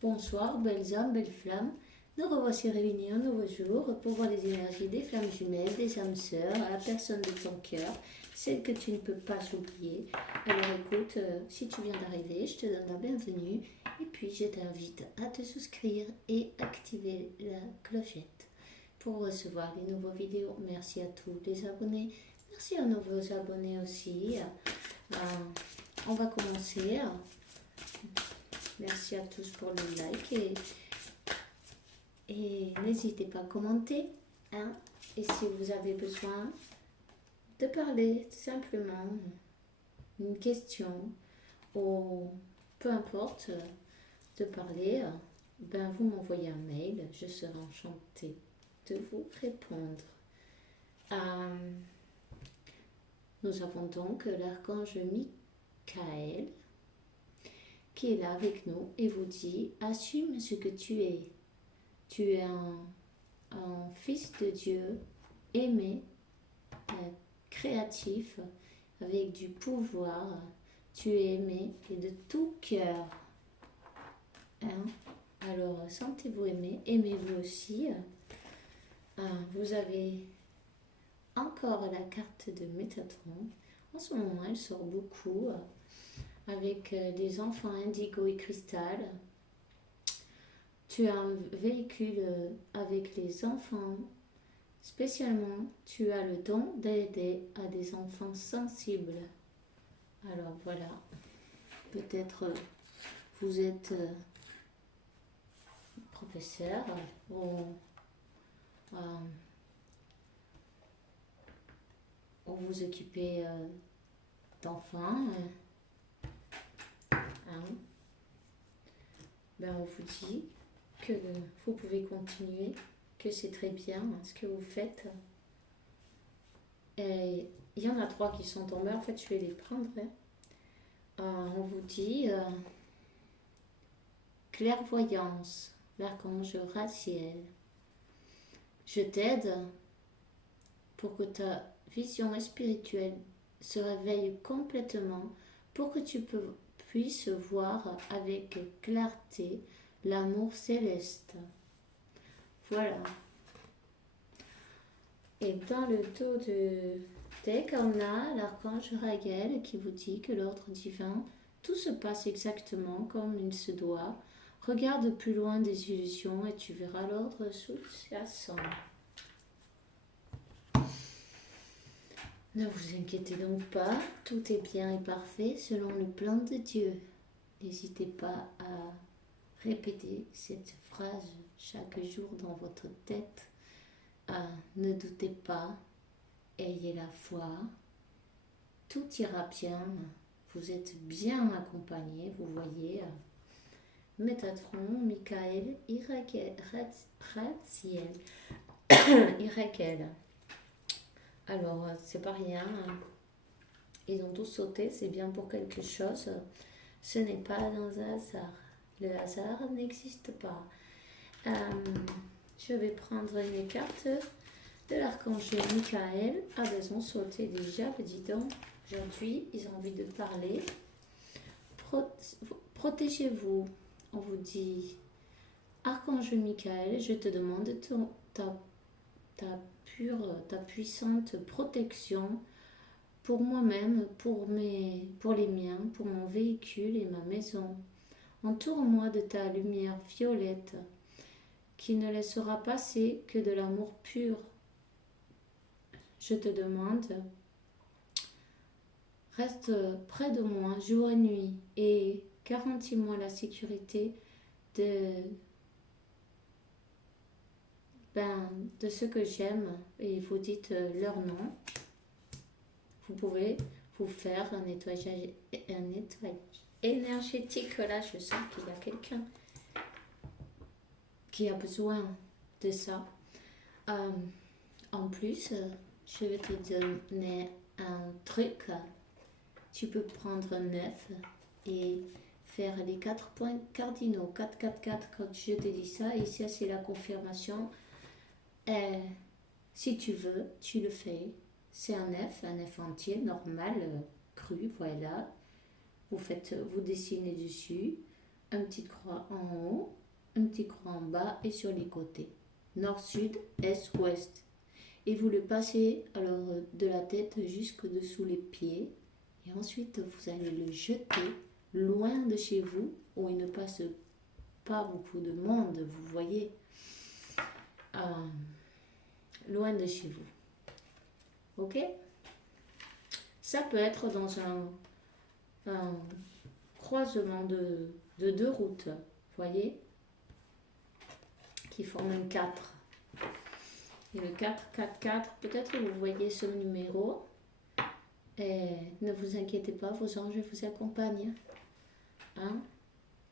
Bonsoir, belles âmes, belles flammes. Nous revoici réunis un nouveau jour pour voir les énergies des flammes jumelles, des âmes sœurs, à la personne de ton cœur, celle que tu ne peux pas oublier. Alors écoute, si tu viens d'arriver, je te donne la bienvenue et puis je t'invite à te souscrire et activer la clochette pour recevoir les nouveaux vidéos. Merci à tous les abonnés. Merci aux nouveaux abonnés aussi. On va commencer. Merci à tous pour le like et n'hésitez pas à commenter. Hein. Et si vous avez besoin de parler tout simplement, une question ou peu importe de parler, ben vous m'envoyez un mail, je serai enchantée de vous répondre. Nous avons donc l'archange Michael qui est là avec nous et vous dit: assume ce que tu es. Tu es un fils de Dieu aimé, créatif, avec du pouvoir. Tu es aimé et de tout cœur. Hein? Alors, sentez-vous aimé, aimez-vous aussi. Vous avez encore la carte de Métatron. En ce moment, elle sort beaucoup avec les enfants indigo et cristal. Tu as un véhicule avec les enfants. Spécialement, tu as le don d'aider à des enfants sensibles. Alors voilà, peut-être vous êtes professeur ou vous occupez d'enfants. Ben on vous dit que vous pouvez continuer, que c'est très bien ce que vous faites. Et il y en a 3 qui sont tombés, en fait je vais les prendre. On vous dit clairvoyance, l'archange Raziel. Je t'aide pour que ta vision spirituelle se réveille complètement, pour que tu puisses voir avec clarté l'amour céleste. Voilà. Et dans le tour de deck, on a l'archange Raguel qui vous dit que l'ordre divin, tout se passe exactement comme il se doit. Regarde plus loin des illusions et tu verras l'ordre sous-jacent. Ne vous inquiétez donc pas, tout est bien et parfait selon le plan de Dieu. N'hésitez pas à répéter cette phrase chaque jour dans votre tête. Ne doutez pas, ayez la foi, tout ira bien, vous êtes bien accompagné, vous voyez. Métatron, Michael, Raziel, Irakel. Alors, c'est pas rien. Ils ont tous sauté, c'est bien pour quelque chose. Ce n'est pas dans un hasard. Le hasard n'existe pas. Je vais prendre une carte de l'archange Michael. Ah, ben, ils ont sauté déjà, dis donc. Aujourd'hui, ils ont envie de parler. Protégez-vous. On vous dit: archange Michael, je te demande ta puissante protection pour moi-même, pour les miens, pour mon véhicule et ma maison. Entoure-moi de ta lumière violette qui ne laissera passer que de l'amour pur. Je te demande, reste près de moi jour et nuit et garantis-moi la sécurité de ce que j'aime. Et vous dites leur nom. Vous pouvez vous faire un nettoyage énergétique. Là, je sens qu'il y a quelqu'un qui a besoin de ça. En plus, je vais te donner un truc. Tu peux prendre 9 et faire les 4 points cardinaux. 4, 4, 4, quand je te dis ça. Et ça, c'est la confirmation. Si tu veux, tu le fais. C'est un œuf entier, normal, cru, voilà. Vous dessinez dessus, une petite croix en haut, une petite croix en bas et sur les côtés. Nord, sud, est, ouest. Et vous le passez alors de la tête jusqu'au dessous les pieds. Et ensuite, vous allez le jeter loin de chez vous où il ne passe pas beaucoup de monde, vous voyez. Loin de chez vous. Ok? Ça peut être dans un croisement de deux routes, voyez, qui forment un 4. Et le 4, 4, 4, peut-être que vous voyez ce numéro. Et ne vous inquiétez pas, vos anges vous accompagnent. Hein?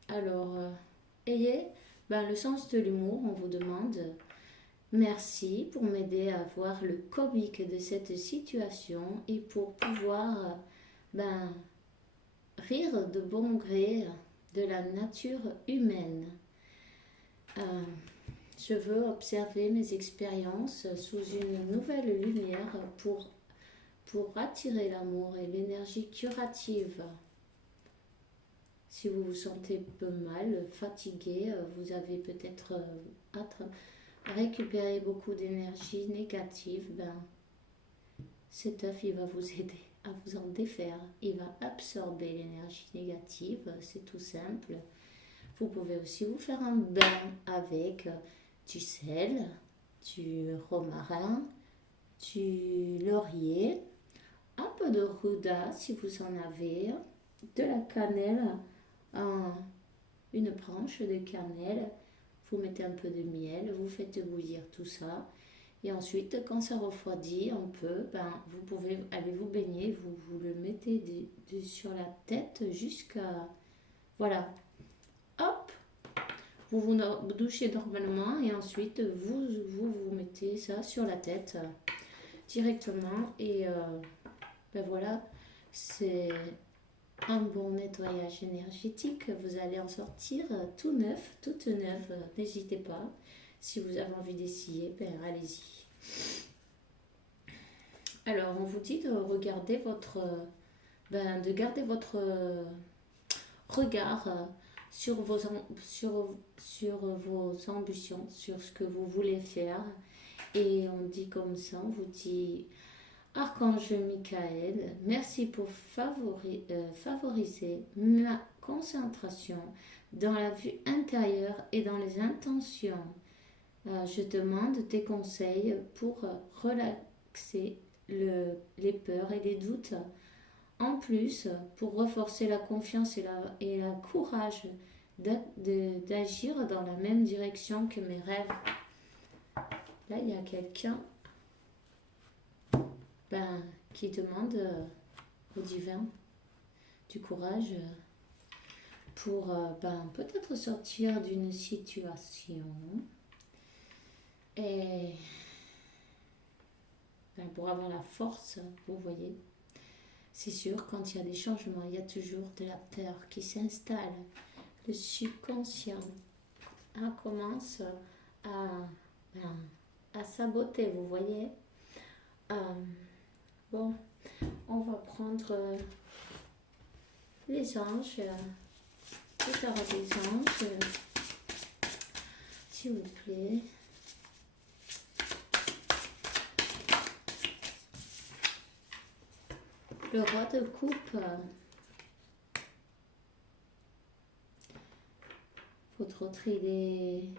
Alors, ayez le sens de l'humour, on vous demande. Merci pour m'aider à voir le comique de cette situation et pour pouvoir rire de bon gré de la nature humaine. Je veux observer mes expériences sous une nouvelle lumière pour attirer l'amour et l'énergie curative. Si vous vous sentez peu mal, fatigué, vous avez peut-être récupéré beaucoup d'énergie négative, cet œuf il va vous aider à vous en défaire. Il va absorber l'énergie négative, c'est tout simple. Vous pouvez aussi vous faire un bain avec du sel, du romarin, du laurier, un peu de ruda si vous en avez, de la cannelle, une branche de cannelle, vous mettez un peu de miel, vous faites bouillir tout ça. Et ensuite, quand ça refroidit un peu, vous pouvez aller vous baigner, vous le mettez sur la tête jusqu'à... Voilà. Hop, vous vous douchez normalement et ensuite vous mettez ça sur la tête directement. Et voilà, c'est un bon nettoyage énergétique. Vous allez en sortir tout neuf, toute neuve. N'hésitez pas. Si vous avez envie d'essayer, allez-y. Alors, on vous dit de regarder de garder votre regard sur vos ambitions, sur ce que vous voulez faire. Et on dit comme ça, on vous dit: Archange Michael, merci pour favoriser ma concentration dans la vue intérieure et dans les intentions. Je demande tes conseils pour relaxer les peurs et les doutes. En plus, pour renforcer la confiance et la courage d'agir dans la même direction que mes rêves. Là, il y a quelqu'un qui demande au divin du courage pour peut-être sortir d'une situation et pour avoir la force, vous voyez. C'est sûr, quand il y a des changements, il y a toujours de la peur qui s'installe. Le subconscient commence à saboter, vous voyez. Bon, on va prendre les anges, le tarot des anges, s'il vous plaît. Le roi de coupe, votre autre idée,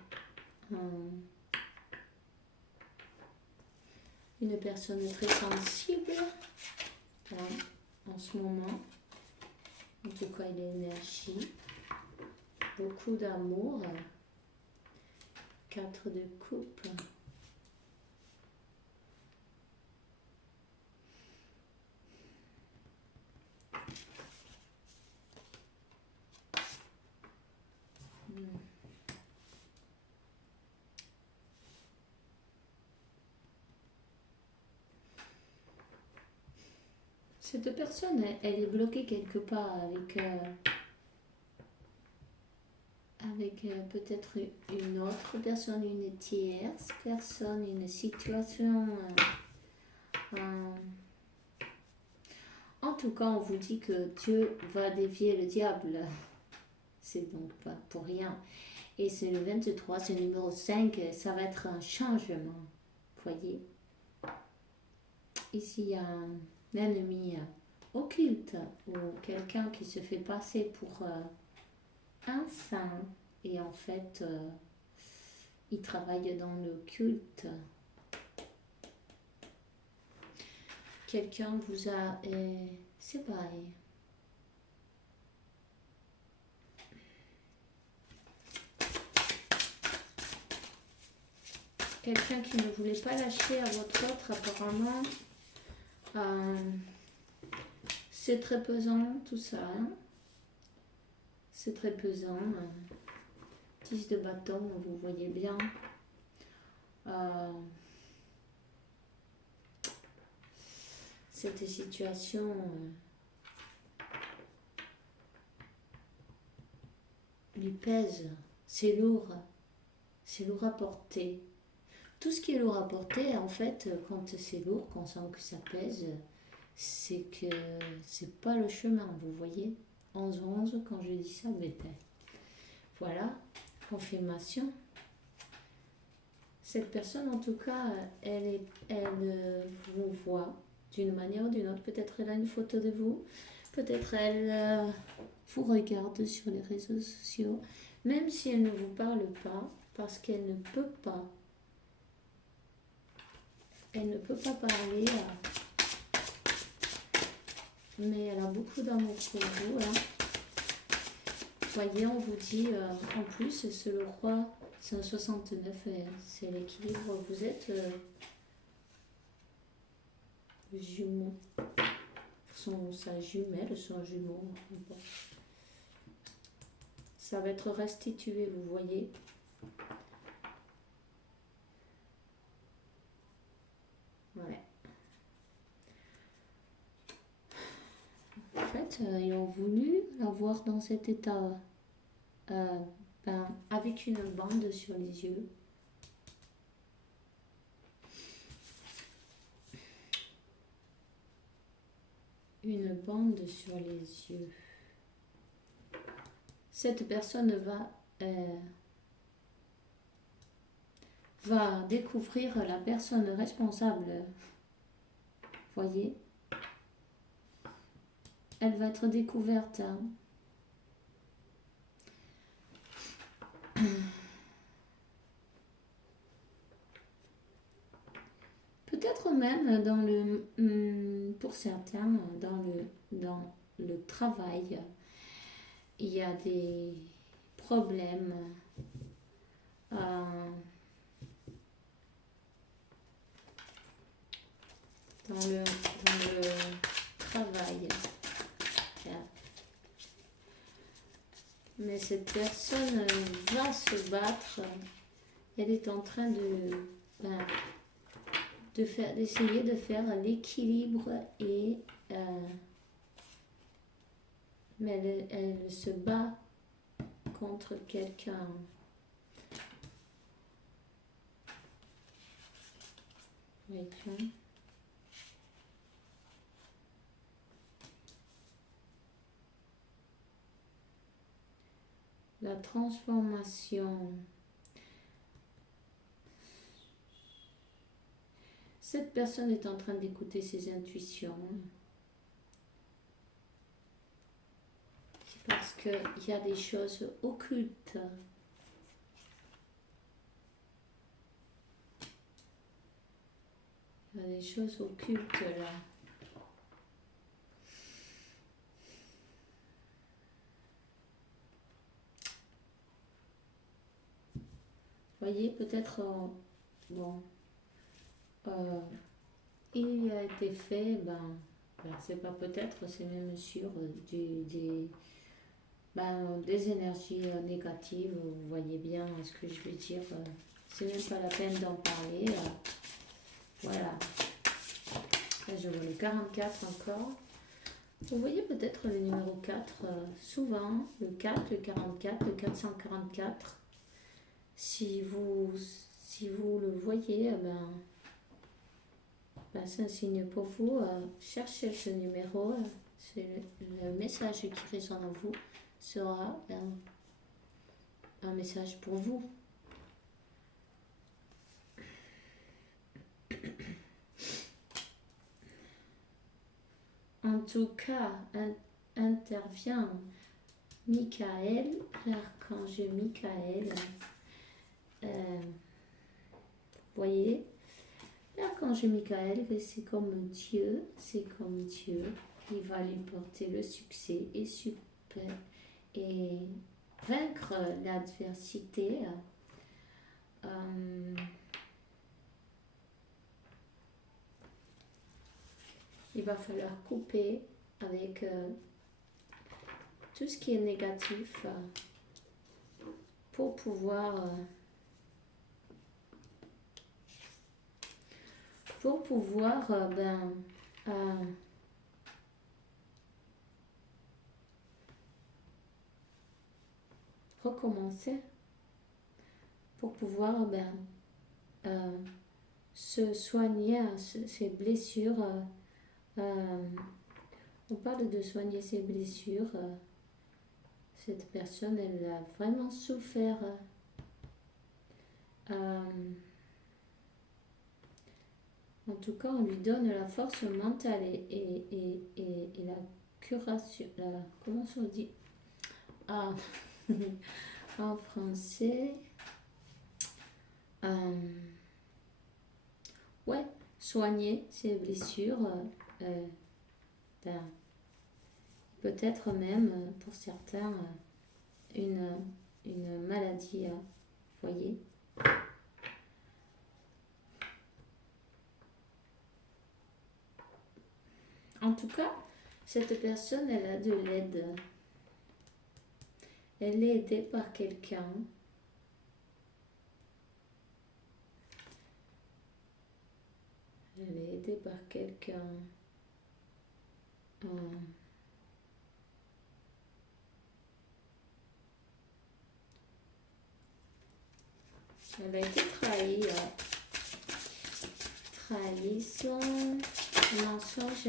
une personne très sensible en ce moment, en tout cas il y a l'énergie, beaucoup d'amour, 4 de coupe. Cette personne, elle est bloquée quelque part avec peut-être une autre personne, une tierce personne, une situation. En tout cas, on vous dit que Dieu va dévier le diable. C'est donc pas pour rien. Et c'est le 23, c'est le numéro 5, ça va être un changement. Voyez. Ici, il y a un ennemi occulte ou quelqu'un qui se fait passer pour un saint. Et en fait, il travaille dans le culte. Quelqu'un vous a séparé. Quelqu'un qui ne voulait pas lâcher à votre autre, apparemment. C'est très pesant tout ça. Hein? C'est très pesant. 10 de bâton, vous voyez bien. Cette situation lui pèse. C'est lourd. C'est lourd à porter. Tout ce qui est lourd à porter, en fait, quand c'est lourd, quand on sent que ça pèse, c'est que c'est pas le chemin, vous voyez. 11-11, quand je dis ça, mais voilà, confirmation. Cette personne, en tout cas, elle vous voit d'une manière ou d'une autre. Peut-être elle a une photo de vous, peut-être elle vous regarde sur les réseaux sociaux, même si elle ne vous parle pas, parce qu'elle ne peut pas. Elle ne peut pas parler, mais elle a beaucoup d'amour pour vous. Hein. Voyez, on vous dit, en plus, c'est le roi, c'est un 69, c'est l'équilibre. Vous êtes jumeau. Sa jumelle, son jumeau. Ça va être restitué, vous voyez. Ouais. En fait, ils ont voulu l'avoir dans cet état, avec une bande sur les yeux. Une bande sur les yeux. Cette personne va découvrir la personne responsable. Voyez, elle va être découverte. Hein. Peut-être même dans le, pour certains, dans le travail, il y a des problèmes. Dans le travail. Mais cette personne va se battre. Elle est en train d'essayer de faire l'équilibre mais elle se bat contre quelqu'un. La transformation. Cette personne est en train d'écouter ses intuitions. C'est parce qu'il y a des choses occultes. Il y a des choses occultes là. Voyez, peut-être, il a été fait, c'est pas peut-être, c'est même sûr, des énergies négatives, vous voyez bien ce que je veux dire, c'est même pas la peine d'en parler, voilà. Là, je vois le 44 encore. Vous voyez peut-être le numéro 4, souvent, le 4, le 44, le 444. Si vous le voyez, c'est un signe pour vous. Cherchez ce numéro. C'est le message qui résonne en vous sera un message pour vous. En tout cas, intervient Michael, l'archange Michael. Voyez, l'archange Michael, c'est comme Dieu, il va lui porter le succès et vaincre l'adversité. Il va falloir couper avec tout ce qui est négatif pour pouvoir recommencer, pour pouvoir se soigner ses blessures. On parle de soigner ses blessures. Cette personne, elle a vraiment souffert. En tout cas, on lui donne la force mentale et la curation. Comment on dit en français. Ouais, soigner ses blessures. Peut-être même, pour certains, une maladie, voyez. En tout cas, cette personne, elle a de l'aide. Elle est aidée par quelqu'un. Elle est aidée par quelqu'un. Elle a été trahie. Trahison, mensonge.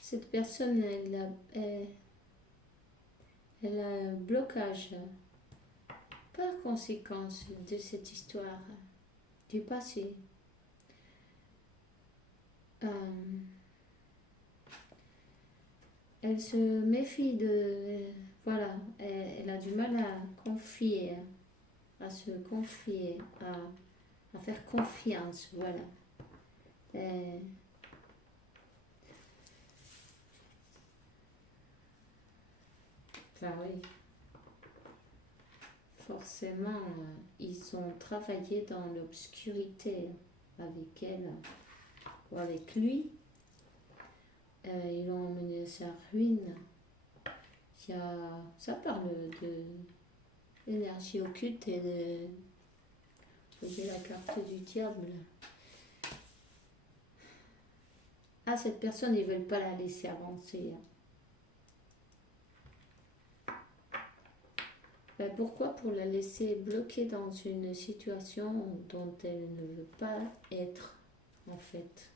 Cette personne, elle a un blocage par conséquence de cette histoire du passé. Elle se méfie de... Voilà, elle a du mal à confier, à se confier, à faire confiance, voilà. Enfin oui, forcément, ils ont travaillé dans l'obscurité avec elle ou avec lui. Ils l'ont emmené à sa ruine. Ça parle de l'énergie occulte et de... Voyez la carte du diable. Ah, cette personne, ils ne veulent pas la laisser avancer. Pourquoi? Pour la laisser bloquée dans une situation dont elle ne veut pas être, en fait.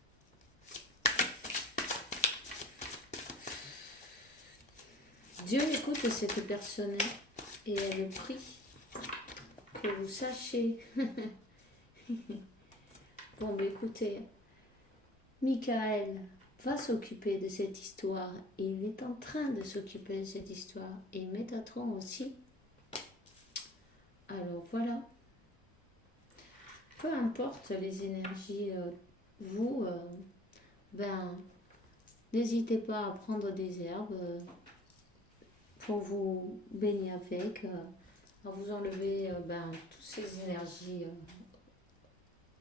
Dieu écoute cette personne et elle prie que vous sachiez. Bon, écoutez, Michael va s'occuper de cette histoire et il est en train de s'occuper de cette histoire et Métatron aussi. Alors voilà, peu importe les énergies, vous, n'hésitez pas à prendre des herbes pour vous baigner avec, à vous enlever toutes ces énergies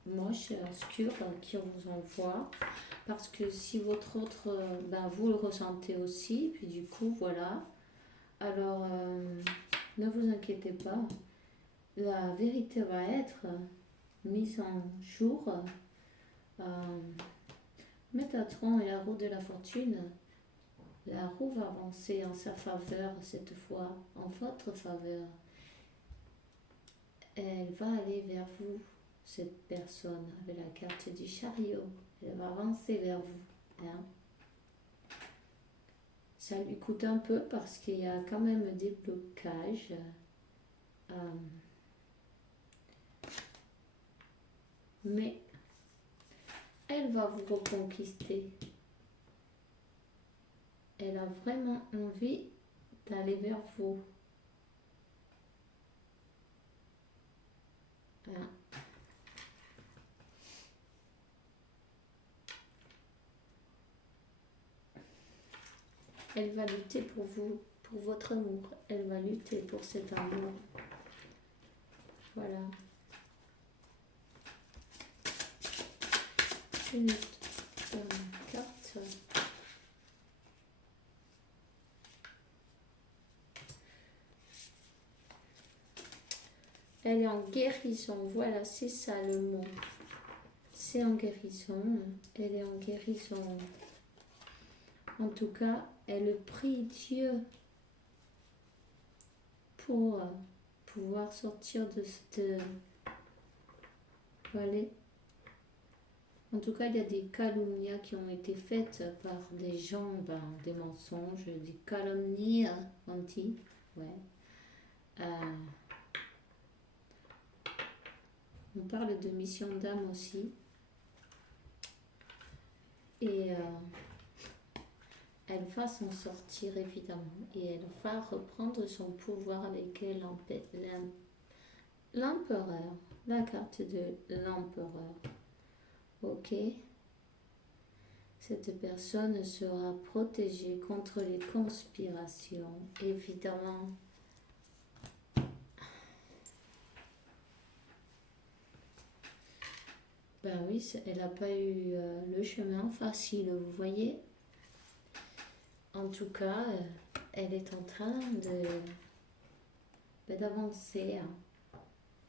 moches, obscures qui vous envoient. Parce que si votre autre, vous le ressentez aussi, puis du coup, voilà. Alors, ne vous inquiétez pas. La vérité va être mise en jour. Métatron et la roue de la fortune. La roue va avancer en sa faveur cette fois, en votre faveur. elle va aller vers vous, cette personne, avec la carte du chariot. Elle va avancer vers vous. Hein. Ça lui coûte un peu parce qu'il y a quand même des blocages. Mais elle va vous reconquister. Elle a vraiment envie d'aller vers vous. Hein. Elle va lutter pour vous, pour votre amour. Elle va lutter pour cet amour. Voilà. Une carte. Elle est en guérison. Voilà, c'est ça le mot. C'est en guérison. Elle est en guérison. En tout cas, elle prie Dieu pour pouvoir sortir de cette vallée. En tout cas, il y a des calomnies qui ont été faites par des gens, des mensonges, des calomnies, on dit. Ouais. On parle de mission d'âme aussi. Et elle va s'en sortir évidemment. Et elle va reprendre son pouvoir avec l'empereur. La carte de l'empereur. Ok. Cette personne sera protégée contre les conspirations. Évidemment. Ben oui, elle n'a pas eu le chemin facile, vous voyez. En tout cas, elle est en train d'avancer.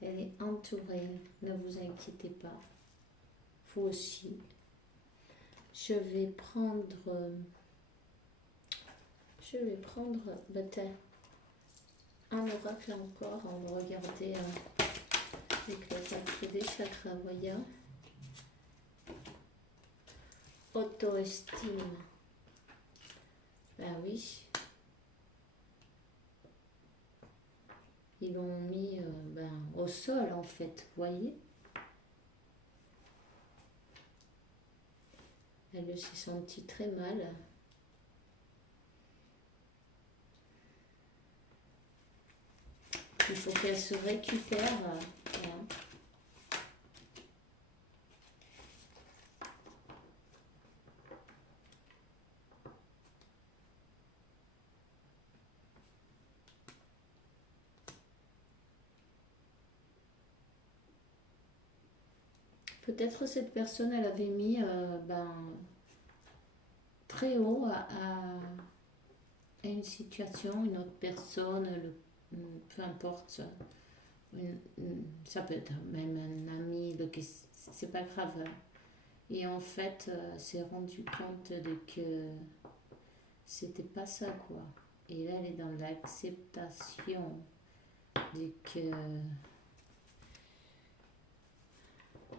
Elle est entourée, ne vous inquiétez pas. Vous aussi. Je vais prendre un oracle encore. On va regarder avec la carte des chakras, voyez. Auto-estime. Ben oui. Ils l'ont mis au sol en fait, vous voyez. Elle s'est sentie très mal. Il faut qu'elle se récupère. Voilà. Peut-être cette personne, elle avait mis très haut à une situation, une autre personne, peu importe. Ça peut être même un ami, c'est pas grave. Et en fait, s'est rendu compte de que c'était pas ça, quoi. Et là, elle est dans l'acceptation de que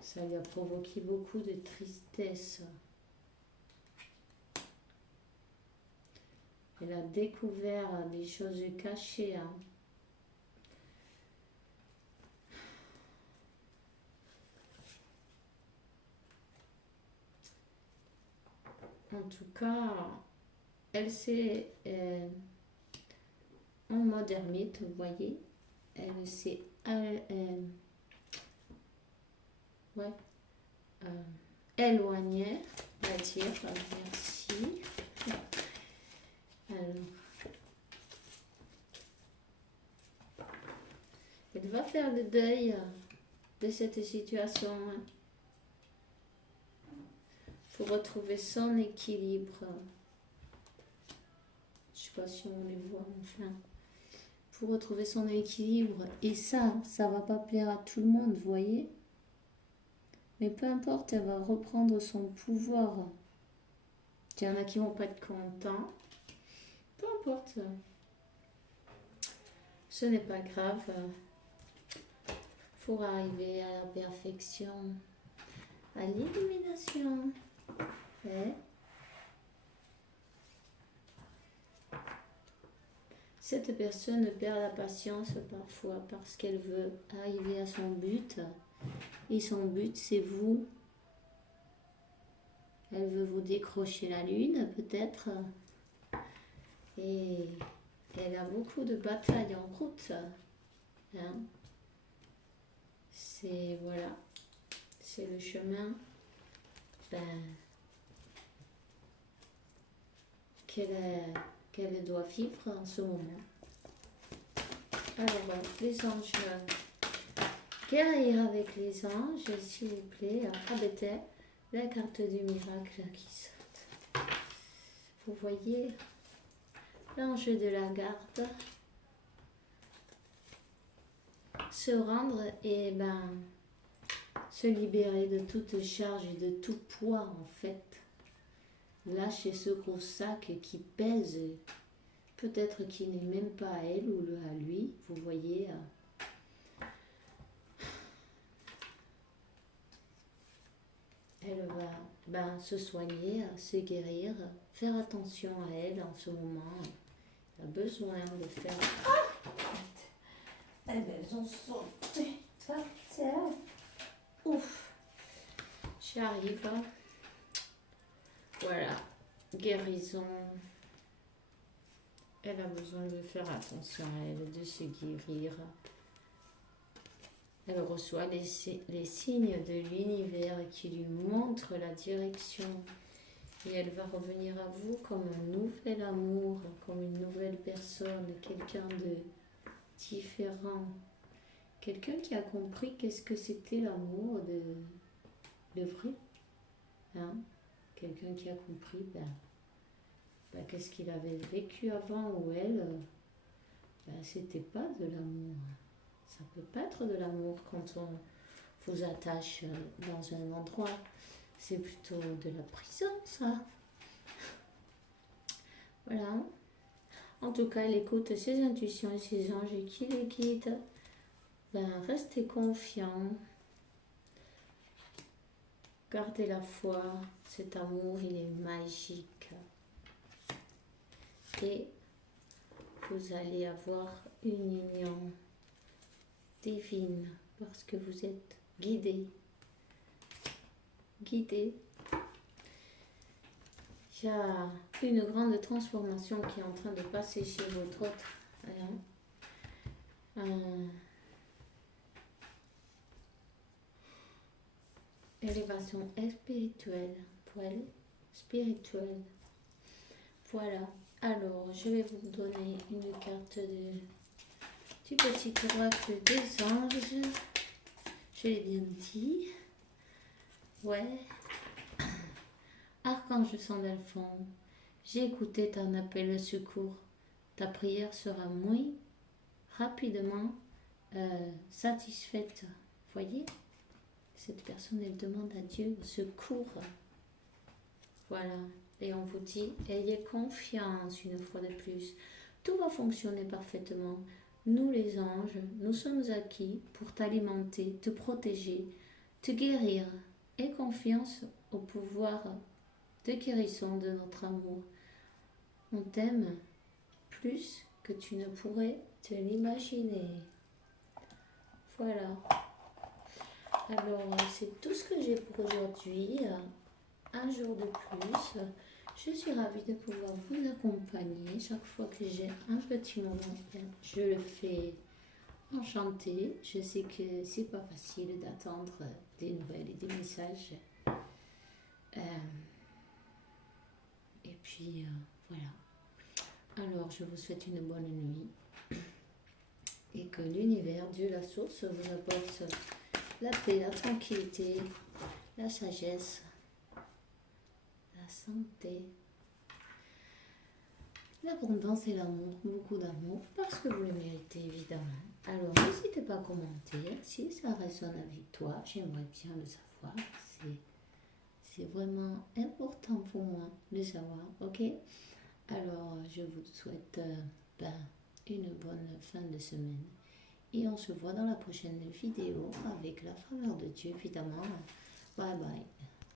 ça lui a provoqué beaucoup de tristesse. Elle a découvert des choses cachées. Hein. En tout cas, elle s'est en mode ermite, vous voyez. Elle s'est éloignée, on va dire. Merci. Alors, elle va faire le deuil de cette situation. Il faut retrouver son équilibre. Je ne sais pas si on les voit, enfin. Il faut retrouver son équilibre. Et ça ne va pas plaire à tout le monde, vous voyez. Mais peu importe, elle va reprendre son pouvoir. Il y en a qui ne vont pas être contents. Peu importe. Ce n'est pas grave. pour arriver à la perfection, à l'illumination. Et cette personne perd la patience parfois parce qu'elle veut arriver à son but. Et son but, c'est vous. Elle veut vous décrocher la lune, peut-être. Et elle a beaucoup de batailles en route. Hein. C'est, voilà, c'est le chemin qu'elle doit vivre en ce moment. Alors, les anges, guérir avec les anges, s'il vous plaît. Rabattez la carte du miracle qui saute. Vous voyez l'ange de la garde se rendre et se libérer de toute charge et de tout poids en fait. Lâcher ce gros sac qui pèse, peut-être qu'il n'est même pas à elle ou à lui, vous voyez. Elle va se soigner, se guérir, faire attention à elle en ce moment. Elle a besoin de faire... Elles ont sauté par terre. Ouf, j'y arrive. Voilà, guérison. Elle a besoin de faire attention à elle, de se guérir. Elle reçoit les signes de l'univers qui lui montrent la direction. Et elle va revenir à vous comme un nouvel amour, comme une nouvelle personne, quelqu'un de différent. Quelqu'un qui a compris qu'est-ce que c'était l'amour de vrai. Hein? Quelqu'un qui a compris qu'est-ce qu'il avait vécu avant ou elle, c'était pas de l'amour. Ça peut pas être de l'amour quand on vous attache dans un endroit. C'est plutôt de la prison, ça. Voilà. En tout cas, elle écoute ses intuitions et ses anges qui les guident. Restez confiants. Gardez la foi. Cet amour, il est magique. Et vous allez avoir une union divine parce que vous êtes guidés. Il y a une grande transformation qui est en train de passer chez votre hôte. Élévation spirituelle pour elle. Spirituelle. Voilà. Alors, je vais vous donner une carte du petit oracle des anges. Je l'ai bien dit. Ouais. Archange Sandalphon, j'ai écouté ton appel au secours. Ta prière sera moins rapidement satisfaite. Voyez, cette personne, elle demande à Dieu secours. Voilà. Et on vous dit, ayez confiance une fois de plus. Tout va fonctionner parfaitement. Nous les anges, nous sommes acquis pour t'alimenter, te protéger, te guérir. Aie confiance au pouvoir de guérison de notre amour. On t'aime plus que tu ne pourrais te l'imaginer. Voilà. Alors, c'est tout ce que j'ai pour aujourd'hui. Un jour de plus. Je suis ravie de pouvoir vous accompagner. Chaque fois que j'ai un petit moment, je le fais enchantée. Je sais que c'est pas facile d'attendre des nouvelles et des messages. Et puis, voilà. Alors, je vous souhaite une bonne nuit. Et que l'univers, Dieu la source, vous apporte la paix, la tranquillité, la sagesse, la santé, l'abondance et l'amour, beaucoup d'amour, parce que vous le méritez évidemment. Alors n'hésitez pas à commenter, si ça résonne avec toi, j'aimerais bien le savoir, c'est vraiment important pour moi de savoir, ok? Alors je vous souhaite une bonne fin de semaine Et on se voit dans la prochaine vidéo avec la faveur de Dieu, évidemment. Bye bye.